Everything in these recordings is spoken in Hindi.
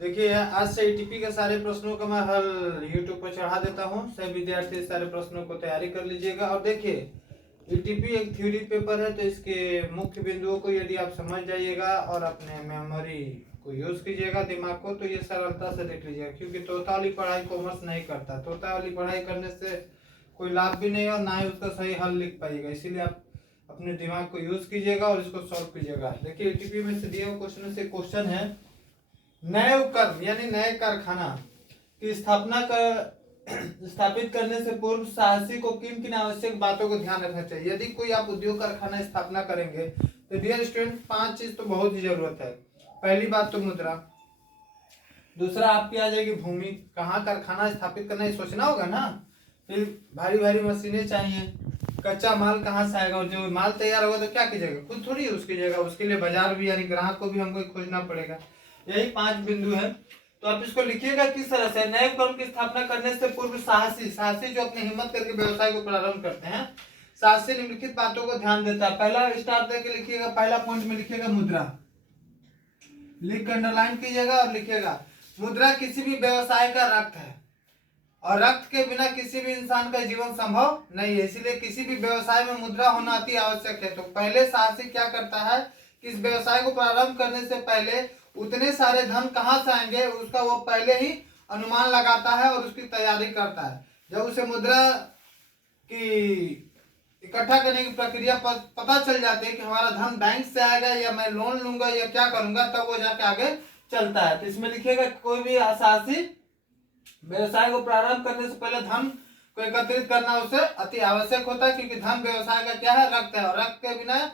देखिए आज से ईटीपी के सारे प्रश्नों का मैं हल यूट्यूब पर चढ़ा देता हूँ। सभी विद्यार्थी सारे प्रश्नों को तैयारी कर लीजिएगा। और देखिए ईटीपी एक थ्योरी पेपर है, तो इसके मुख्य बिंदुओं को यदि आप समझ जाइएगा और अपने मेमोरी को यूज कीजिएगा, दिमाग को, तो ये सरलता से देख लीजिएगा। क्योंकि तोता वाली पढ़ाई कॉमर्स नहीं करता। तोता वाली पढ़ाई करने से कोई लाभ भी नहीं है और ना ही उसका सही हल लिख पाइएगा। इसीलिए आप अपने दिमाग को यूज कीजिएगा और इसको सॉल्व कीजिएगा। देखिए ईटीपी में से दिए हुए क्वेश्चन से क्वेश्चन है, नए उपकरण यानी नए कारखाना की स्थापित करने से पूर्व साहसी को किन किन आवश्यक बातों को ध्यान रखना चाहिए। यदि कोई आप उद्योग कारखाना स्थापना करेंगे तो डियर स्टूडेंट 5 चीज तो बहुत ही जरूरत है। पहली बात तो मुद्रा, दूसरा आपकी आ जाएगी भूमि, कहाँ कारखाना स्थापित करना है सोचना होगा ना। फिर भारी भारी मशीनें चाहिए, कच्चा माल कहाँ से आएगा, और जो माल तैयार होगा तो क्या कीजिएगा, खुद थोड़ी यूज कीजिएगा, उसके लिए बाजार भी यानी ग्राहक को भी हमको खोजना पड़ेगा। यही 5 बिंदु है। तो आप इसको लिखिएगा किस तरह से, नए फर्म की स्थापना करने से पूर्व साहसी जो अपनी हिम्मत करके व्यवसाय को प्रारंभ करते हैं, साहसी निम्नलिखित बातों को ध्यान देता है। पहला स्टार देके लिखिएगा, पहला पॉइंट में लिखिएगा मुद्रा, लिख कर अंडरलाइन कीजिएगा और लिखिएगा मुद्रा किसी भी व्यवसाय का रक्त है और रक्त के बिना किसी भी इंसान का जीवन संभव नहीं है। इसीलिए किसी भी व्यवसाय में मुद्रा होना अति आवश्यक है। तो पहले साहसी क्या करता है कि इस व्यवसाय को प्रारंभ करने से पहले उतने सारे धन कहाँ से आएंगे उसका वो पहले ही अनुमान लगाता है और उसकी तैयारी करता है। जब उसे मुद्रा की इकट्ठा करने की प्रक्रिया पर पता चल जाती है कि हमारा धन बैंक से आएगा या मैं लोन लूंगा या क्या करूंगा, तब वो जाके आगे चलता है। तो इसमें लिखिएगा कोई भी साहसी व्यवसाय को प्रारंभ करने से पहले धन को एकत्रित करना उसे अति आवश्यक होता है, क्योंकि धन व्यवसाय का क्या है, रक्त है, और रक्त के बिना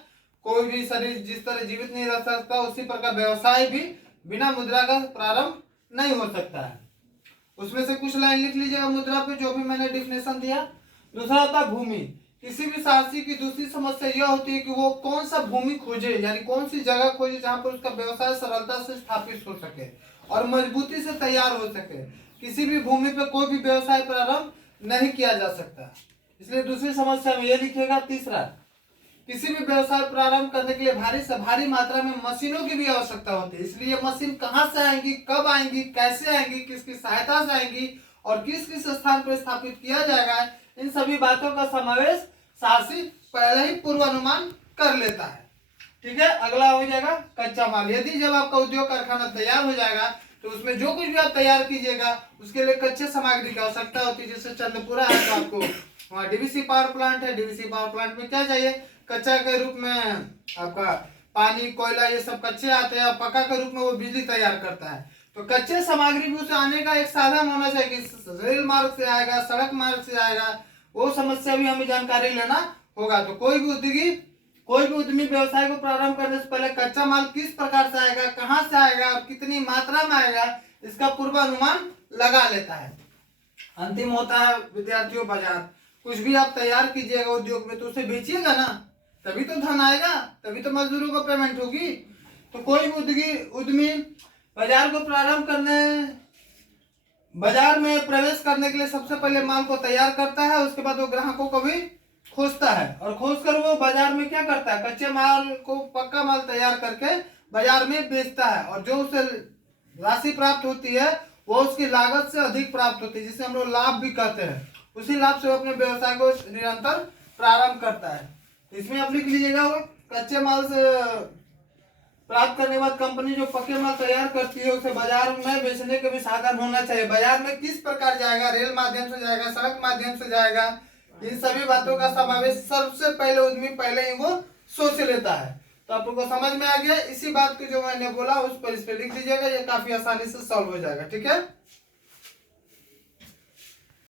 कोई भी शरीर जिस तरह जीवित नहीं रह सकता, उसी प्रकार व्यवसाय भी बिना मुद्रा का प्रारंभ नहीं हो सकता है। उसमें से कुछ लाइन लिख लीजिएगा मुद्रा पे, जो भी मैंने डिफिनेशन दिया। दूसरा होता है भूमि। किसी भी साहसी की दूसरी समस्या यह होती है कि वो कौन सा भूमि खोजे, यानी कौन सी जगह खोजे जहां पर उसका व्यवसाय सरलता से स्थापित हो सके और मजबूती से तैयार हो सके। किसी भी भूमि पे कोई भी व्यवसाय प्रारंभ नहीं किया जा सकता, इसलिए दूसरी समस्या में ये लिखिएगा। तीसरा, किसी भी व्यवसाय प्रारंभ करने के लिए भारी से भारी मात्रा में मशीनों की भी आवश्यकता होती है। इसलिए मशीन कहाँ से आएंगी, कब आएंगी, कैसे आएंगी, किसकी सहायता से आएंगी और किस किस स्थान पर स्थापित किया जाएगा, इन सभी बातों का समावेश साहसी पहले ही पूर्वानुमान कर लेता है। ठीक है, अगला हो जाएगा कच्चा माल। यदि जब आपका उद्योग कारखाना तैयार हो जाएगा तो उसमें जो कुछ भी आप तैयार कीजिएगा उसके लिए कच्चे सामग्री की आवश्यकता होती है। जैसे चंद्रपुरा है तो आपको वहाँ डीवीसी पावर प्लांट है, डीवीसी पावर प्लांट में क्या चाहिए, कच्चा के रूप में आपका पानी, कोयला, ये सब कच्चे आते हैं, और पक्का के रूप में वो बिजली तैयार करता है। तो कच्चे सामग्री भी उसे आने का एक साधन होना चाहिए कि रेल मार्ग से आएगा, सड़क मार्ग से आएगा, वो समस्या भी हमें जानकारी लेना होगा। तो कोई भी उद्यमी व्यवसाय को प्रारंभ करने से पहले कच्चा माल किस प्रकार से आएगा, कहाँ से आएगा और कितनी मात्रा में आएगा, इसका पूर्वानुमान लगा लेता है। अंतिम होता है विद्यार्थियों बाजार। कुछ भी आप तैयार कीजिएगा उद्योग में तो उसे बेचिएगा ना, तभी तो धन आएगा, तभी तो मजदूरों को पेमेंट होगी। तो कोई भी उद्यमी बाजार को प्रारंभ करने, बाजार में प्रवेश करने के लिए सबसे पहले माल को तैयार करता है, उसके बाद वो ग्राहकों को भी खोजता है और खोज कर वो बाजार में क्या करता है, कच्चे माल को पक्का माल तैयार करके बाजार में बेचता है, और जो उसे राशि प्राप्त होती है वो उसकी लागत से अधिक प्राप्त होती है, जिसे हम लोग लाभ भी कहते हैं। उसी लाभ से वो अपने व्यवसाय को निरंतर प्रारंभ करता है। इसमें आप लिख लीजिएगा, कच्चे माल से प्राप्त करने के बाद कंपनी जो पक्के माल तैयार करती है उसे बाजार में बेचने के भी साधन होना चाहिए। बाजार में किस प्रकार जाएगा, रेल माध्यम से जाएगा, सड़क माध्यम से जाएगा, इन सभी बातों का समावेश सबसे पहले उद्यमी पहले ही वो सोच लेता है। तो आप लोग को समझ में आ गया। इसी बात को जो मैंने बोला उस पर इस पे लिख दीजिएगा, ये काफी आसानी से सॉल्व हो जाएगा। ठीक है।